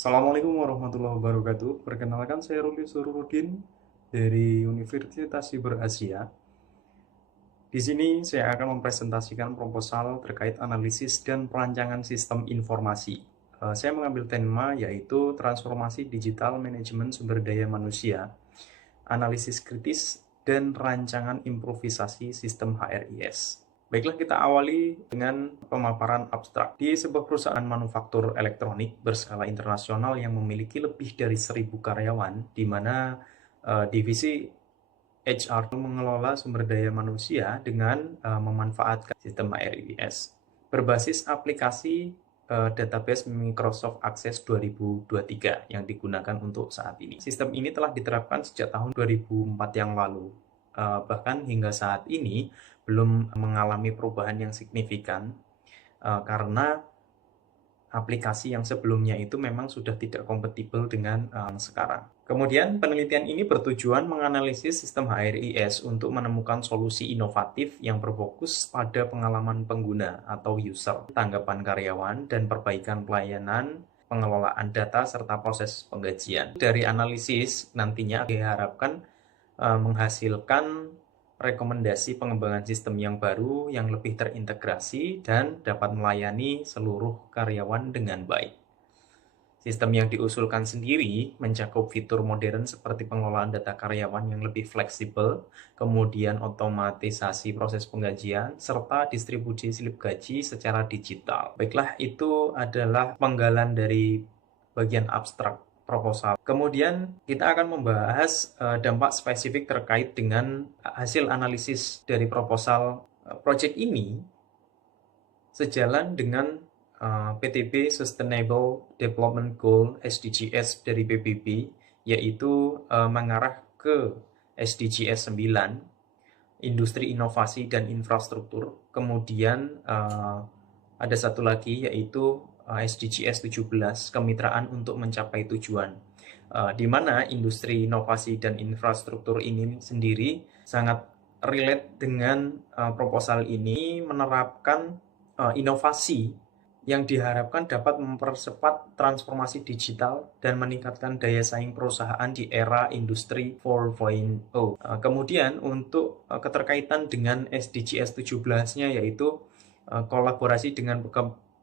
Assalamualaikum warahmatullahi wabarakatuh. Perkenalkan saya Ruli Surudin dari Universitas Siber Asia. Di sini saya akan mempresentasikan proposal terkait analisis dan perancangan sistem informasi. Saya mengambil tema yaitu transformasi digital manajemen sumber daya manusia, analisis kritis, dan rancangan improvisasi sistem HRIS. Baiklah, kita awali dengan pemaparan abstrak. Di sebuah perusahaan manufaktur elektronik berskala internasional yang memiliki lebih dari 1.000 karyawan, di mana divisi HR mengelola sumber daya manusia dengan memanfaatkan sistem HRIS berbasis aplikasi database Microsoft Access 2023 yang digunakan untuk saat ini. Sistem ini telah diterapkan sejak tahun 2004 yang lalu. Bahkan hingga saat ini belum mengalami perubahan yang signifikan karena aplikasi yang sebelumnya itu memang sudah tidak kompatibel dengan sekarang. Kemudian penelitian ini bertujuan menganalisis sistem HRIS untuk menemukan solusi inovatif yang berfokus pada pengalaman pengguna atau user, tanggapan karyawan, dan perbaikan pelayanan, pengelolaan data, serta proses penggajian. Dari analisis nantinya diharapkan menghasilkan rekomendasi pengembangan sistem yang baru yang lebih terintegrasi dan dapat melayani seluruh karyawan dengan baik. Sistem yang diusulkan sendiri mencakup fitur modern seperti pengelolaan data karyawan yang lebih fleksibel, kemudian otomatisasi proses penggajian, serta distribusi slip gaji secara digital. Baiklah, itu adalah penggalan dari bagian abstrak proposal. Kemudian kita akan membahas dampak spesifik terkait dengan hasil analisis dari proposal project ini sejalan dengan PTB Sustainable Development Goal SDGs dari PBB, yaitu mengarah ke SDGs 9, industri inovasi dan infrastruktur. Kemudian ada satu lagi yaitu SDGs 17, kemitraan untuk mencapai tujuan. Di mana industri inovasi dan infrastruktur ini sendiri sangat relate dengan proposal ini, menerapkan inovasi yang diharapkan dapat mempercepat transformasi digital dan meningkatkan daya saing perusahaan di era industri 4.0. Kemudian untuk keterkaitan dengan SDGs 17-nya yaitu kolaborasi dengan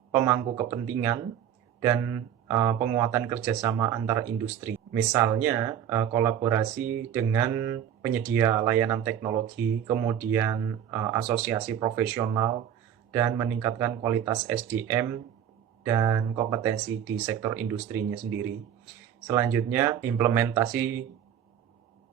pemangku kepentingan dan penguatan kerjasama antar industri. Misalnya kolaborasi dengan penyedia layanan teknologi, kemudian asosiasi profesional, dan meningkatkan kualitas SDM dan kompetensi di sektor industrinya sendiri. Selanjutnya, implementasi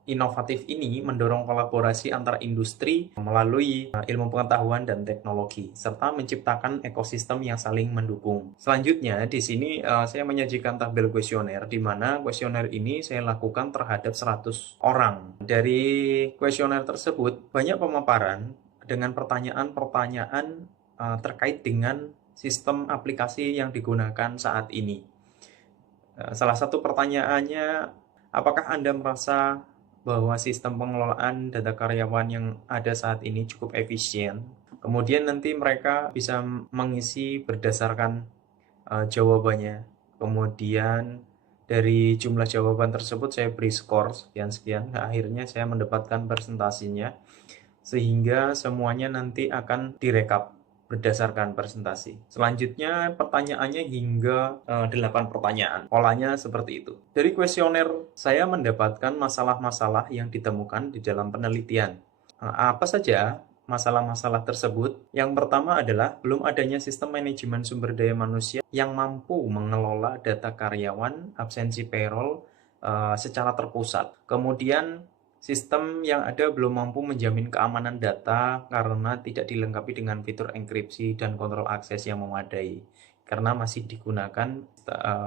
inovatif ini mendorong kolaborasi antar industri melalui ilmu pengetahuan dan teknologi, serta menciptakan ekosistem yang saling mendukung. Selanjutnya, di sini saya menyajikan tabel kuesioner, di mana kuesioner ini saya lakukan terhadap 100 orang. Dari kuesioner tersebut, banyak pemaparan dengan pertanyaan-pertanyaan terkait dengan sistem aplikasi yang digunakan saat ini. Salah satu pertanyaannya, apakah Anda merasa bahwa sistem pengelolaan data karyawan yang ada saat ini cukup efisien? Kemudian nanti mereka bisa mengisi berdasarkan jawabannya. Kemudian dari jumlah jawaban tersebut saya beri skor sekian-sekian. Nah, akhirnya saya mendapatkan presentasinya, sehingga semuanya nanti akan direkap berdasarkan presentasi. Selanjutnya pertanyaannya hingga 8 pertanyaan. Polanya seperti itu. Dari kuesioner saya mendapatkan masalah-masalah yang ditemukan di dalam penelitian. Apa saja masalah-masalah tersebut? Yang pertama adalah belum adanya sistem manajemen sumber daya manusia yang mampu mengelola data karyawan, absensi payroll secara terpusat. Kemudian sistem yang ada belum mampu menjamin keamanan data karena tidak dilengkapi dengan fitur enkripsi dan kontrol akses yang memadai, karena masih digunakan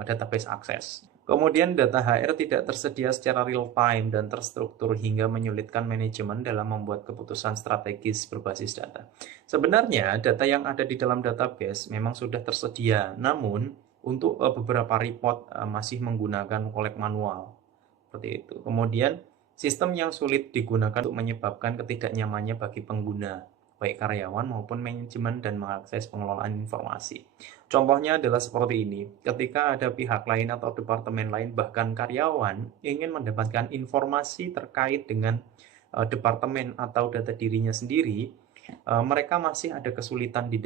database akses. Kemudian data HR tidak tersedia secara real time dan terstruktur hingga menyulitkan manajemen dalam membuat keputusan strategis berbasis data. Sebenarnya data yang ada di dalam database memang sudah tersedia, namun untuk beberapa report masih menggunakan collect manual. Seperti itu. Kemudian sistem yang sulit digunakan untuk menyebabkan ketidaknyamannya bagi pengguna. baik karyawan maupun manajemen dan mengakses pengelolaan informasi. Contohnya adalah seperti ini, ketika ada pihak lain atau departemen lain bahkan karyawan ingin mendapatkan informasi terkait dengan departemen atau data dirinya sendiri, mereka masih ada kesulitan di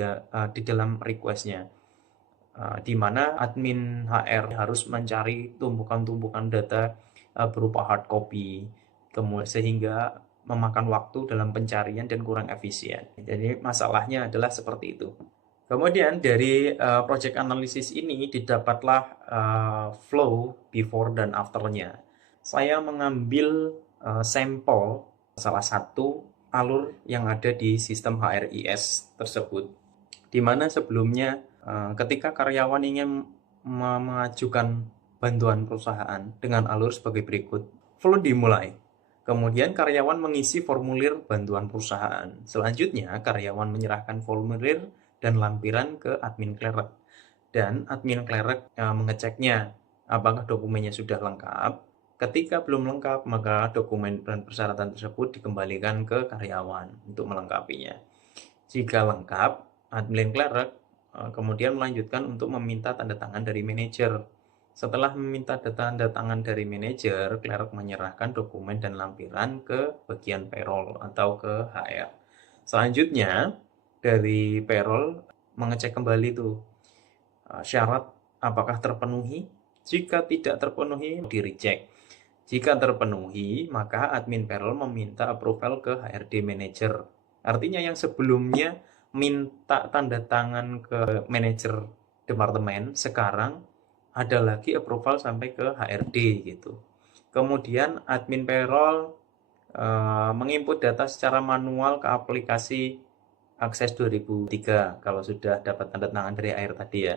dalam request-nya. Di mana admin HR harus mencari tumpukan-tumpukan data berupa hard copy, sehingga memakan waktu dalam pencarian dan kurang efisien. Jadi masalahnya adalah seperti itu. Kemudian dari project analysis ini didapatlah flow before dan after-nya. Saya mengambil sampel salah satu alur yang ada di sistem HRIS tersebut, di mana sebelumnya ketika karyawan ingin mengajukan bantuan perusahaan dengan alur sebagai berikut. Flow dimulai. Kemudian karyawan mengisi formulir bantuan perusahaan. Selanjutnya karyawan menyerahkan formulir dan lampiran ke admin clerk. Dan admin clerk mengeceknya apakah dokumennya sudah lengkap. Ketika belum lengkap, maka dokumen dan persyaratan tersebut dikembalikan ke karyawan untuk melengkapinya. Jika lengkap, admin clerk kemudian melanjutkan untuk meminta tanda tangan dari manajer. Setelah meminta tanda tangan dari manajer, clerk menyerahkan dokumen dan lampiran ke bagian payroll atau ke HR. Selanjutnya, dari payroll mengecek kembali tuh syarat apakah terpenuhi. Jika tidak terpenuhi, di-reject. Jika terpenuhi, maka admin payroll meminta approval ke HRD manager. Artinya yang sebelumnya minta tanda tangan ke manajer departemen, sekarang ada lagi approval sampai ke HRD gitu. Kemudian admin payroll menginput data secara manual ke aplikasi Akses 2003 kalau sudah dapat tanda tangan dari HR tadi ya.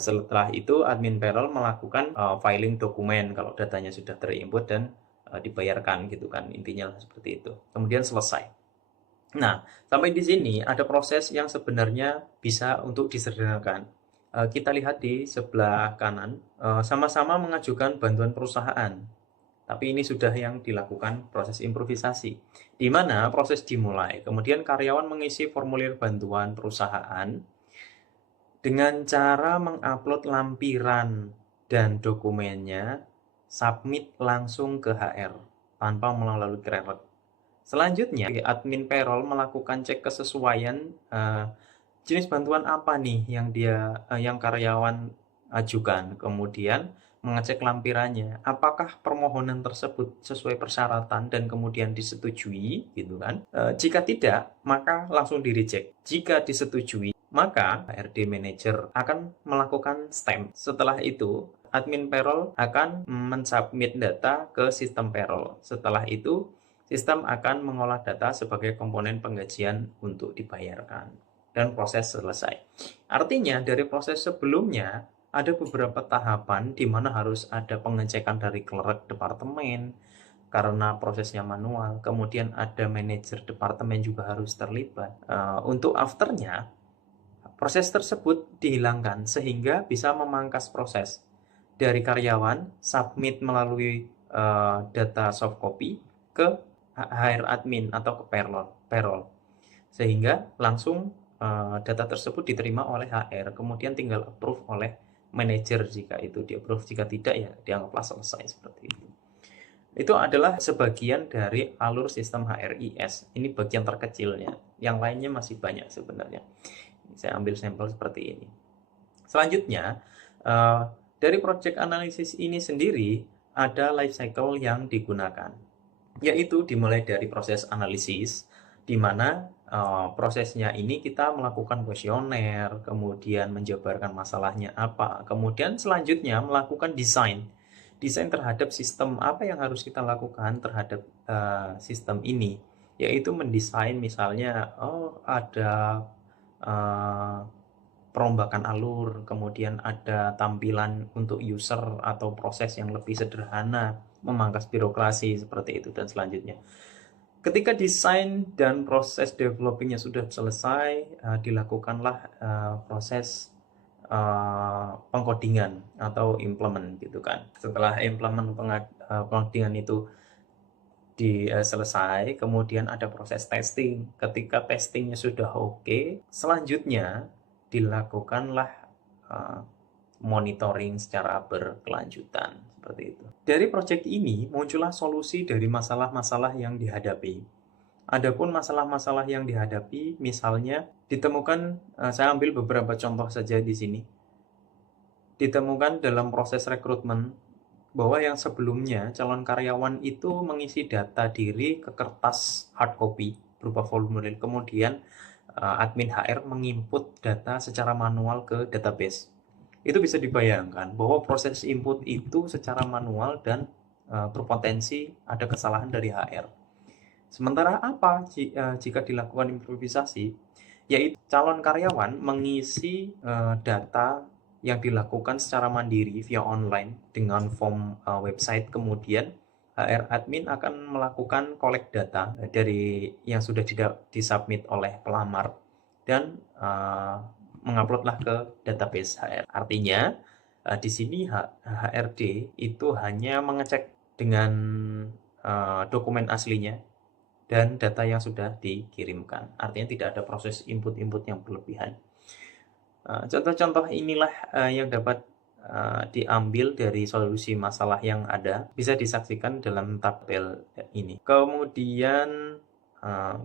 Setelah itu admin payroll melakukan filing dokumen kalau datanya sudah terinput dan dibayarkan gitu kan, intinya seperti itu. Kemudian selesai. Nah, sampai di sini ada proses yang sebenarnya bisa untuk disederhanakan. Kita lihat di sebelah kanan, sama-sama mengajukan bantuan perusahaan. Tapi ini sudah yang dilakukan proses improvisasi, di mana proses dimulai. Kemudian karyawan mengisi formulir bantuan perusahaan dengan cara mengupload lampiran dan dokumennya, submit langsung ke HR tanpa melalui clerk. Selanjutnya, admin payroll melakukan cek kesesuaian jenis bantuan apa nih yang karyawan ajukan. Kemudian mengecek lampirannya, apakah permohonan tersebut sesuai persyaratan dan kemudian disetujui, gitu kan? Jika tidak, maka langsung di-reject. Jika disetujui, maka HRD manager akan melakukan stamp. Setelah itu, admin payroll akan mensubmit data ke sistem payroll. Setelah itu, sistem akan mengolah data sebagai komponen penggajian untuk dibayarkan. Dan proses selesai. Artinya, dari proses sebelumnya, ada beberapa tahapan di mana harus ada pengecekan dari clerk departemen karena prosesnya manual. Kemudian ada manajer departemen juga harus terlibat. Untuk afternya, proses tersebut dihilangkan sehingga bisa memangkas proses dari karyawan submit melalui data soft copy ke HR admin atau ke payroll sehingga langsung data tersebut diterima oleh HR, kemudian tinggal approve oleh manajer jika itu di approve, jika tidak ya dianggaplah selesai seperti itu. Itu adalah sebagian dari alur sistem HRIS. Ini bagian terkecilnya. Yang lainnya masih banyak sebenarnya. Saya ambil sampel seperti ini. Selanjutnya, dari project analysis ini sendiri ada life cycle yang digunakan, yaitu dimulai dari proses analisis, di mana prosesnya ini kita melakukan kuesioner, kemudian menjabarkan masalahnya apa, kemudian selanjutnya melakukan desain terhadap sistem apa yang harus kita lakukan terhadap sistem ini, yaitu mendesain misalnya ada perombakan alur, kemudian ada tampilan untuk user atau proses yang lebih sederhana, memangkas birokrasi seperti itu dan selanjutnya. Ketika desain dan proses developingnya sudah selesai, dilakukanlah proses pengkodingan atau implement gitu kan. Setelah implement pengkodingan itu selesai, kemudian ada proses testing. Ketika testingnya sudah oke, selanjutnya dilakukanlah uh, monitoring secara berkelanjutan seperti itu. Dari proyek ini muncullah solusi dari masalah-masalah yang dihadapi. Adapun masalah-masalah yang dihadapi, misalnya ditemukan, saya ambil beberapa contoh saja di sini. Ditemukan dalam proses rekrutmen bahwa yang sebelumnya calon karyawan itu mengisi data diri ke kertas hard copy berupa formulir, kemudian admin HR menginput data secara manual ke database. Itu bisa dibayangkan bahwa proses input itu secara manual dan berpotensi ada kesalahan dari HR. Sementara apa jika dilakukan improvisasi? Yaitu calon karyawan mengisi data yang dilakukan secara mandiri via online dengan form website, kemudian HR admin akan melakukan collect data dari yang sudah disubmit oleh pelamar dan menguploadlah ke database HR. Artinya di sini HRD itu hanya mengecek dengan dokumen aslinya dan data yang sudah dikirimkan. Artinya tidak ada proses input-input yang berlebihan. Contoh-contoh inilah yang dapat diambil dari solusi masalah yang ada, bisa disaksikan dalam tabel ini. Kemudian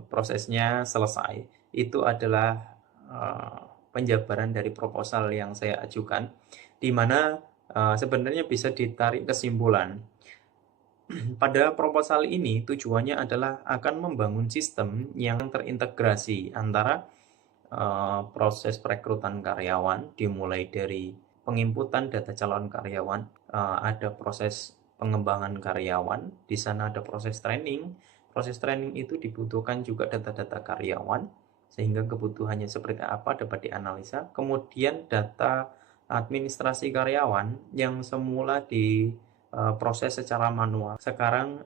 prosesnya selesai, itu adalah penjabaran dari proposal yang saya ajukan, di mana sebenarnya bisa ditarik kesimpulan. Pada proposal ini tujuannya adalah akan membangun sistem yang terintegrasi antara proses perekrutan karyawan, dimulai dari penginputan data calon karyawan, ada proses pengembangan karyawan, di sana ada proses training. Proses training itu dibutuhkan juga data-data karyawan, sehingga kebutuhannya seperti apa dapat dianalisa. Kemudian data administrasi karyawan yang semula proses secara manual. Sekarang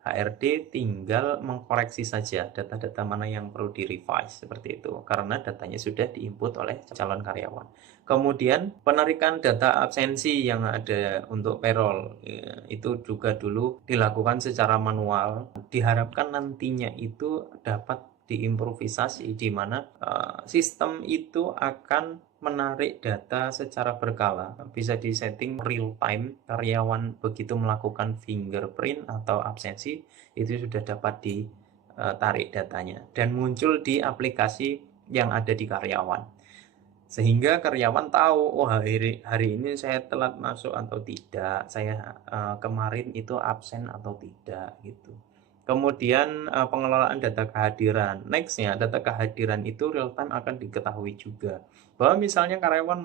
HRD tinggal mengkoreksi saja data-data mana yang perlu di-revise seperti itu, karena datanya sudah diinput oleh calon karyawan. Kemudian penarikan data absensi yang ada untuk payroll itu juga dulu dilakukan secara manual. Diharapkan nantinya itu dapat diimprovisasi, di mana sistem itu akan menarik data secara berkala, bisa disetting real time. Karyawan begitu melakukan fingerprint atau absensi, itu sudah dapat ditarik datanya dan muncul di aplikasi yang ada di karyawan, sehingga karyawan tahu, oh hari ini saya telat masuk atau tidak, saya kemarin itu absen atau tidak gitu. Kemudian pengelolaan data kehadiran. Nextnya, data kehadiran itu real time akan diketahui juga. Bahwa misalnya karyawan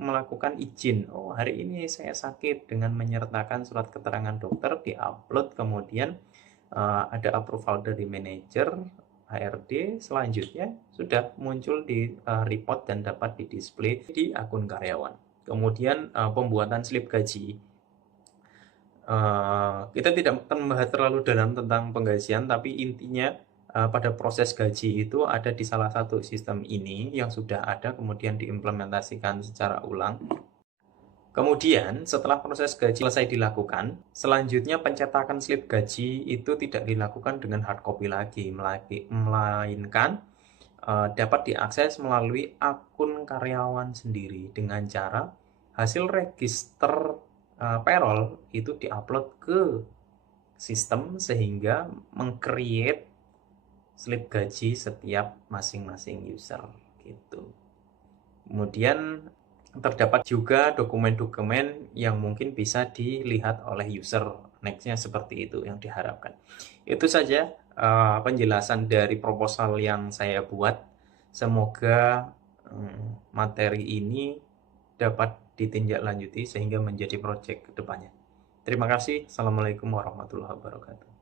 melakukan izin, oh hari ini saya sakit, dengan menyertakan surat keterangan dokter, diupload, kemudian ada approval dari manajer, HRD, selanjutnya sudah muncul di report dan dapat di-display di akun karyawan. Kemudian pembuatan slip gaji. Kita tidak akan membahas terlalu dalam tentang penggajian, tapi intinya pada proses gaji itu ada di salah satu sistem ini yang sudah ada, kemudian diimplementasikan secara ulang. Kemudian setelah proses gaji selesai dilakukan, selanjutnya pencetakan slip gaji itu tidak dilakukan dengan hard copy lagi, melainkan dapat diakses melalui akun karyawan sendiri dengan cara hasil register payroll itu diupload ke sistem, sehingga meng-create slip gaji setiap masing-masing user gitu. Kemudian terdapat juga dokumen-dokumen yang mungkin bisa dilihat oleh user. Nextnya seperti itu yang diharapkan. Itu saja penjelasan dari proposal yang saya buat. Semoga materi ini dapat ditindaklanjuti sehingga menjadi proyek ke depannya. Terima kasih. Assalamualaikum warahmatullahi wabarakatuh.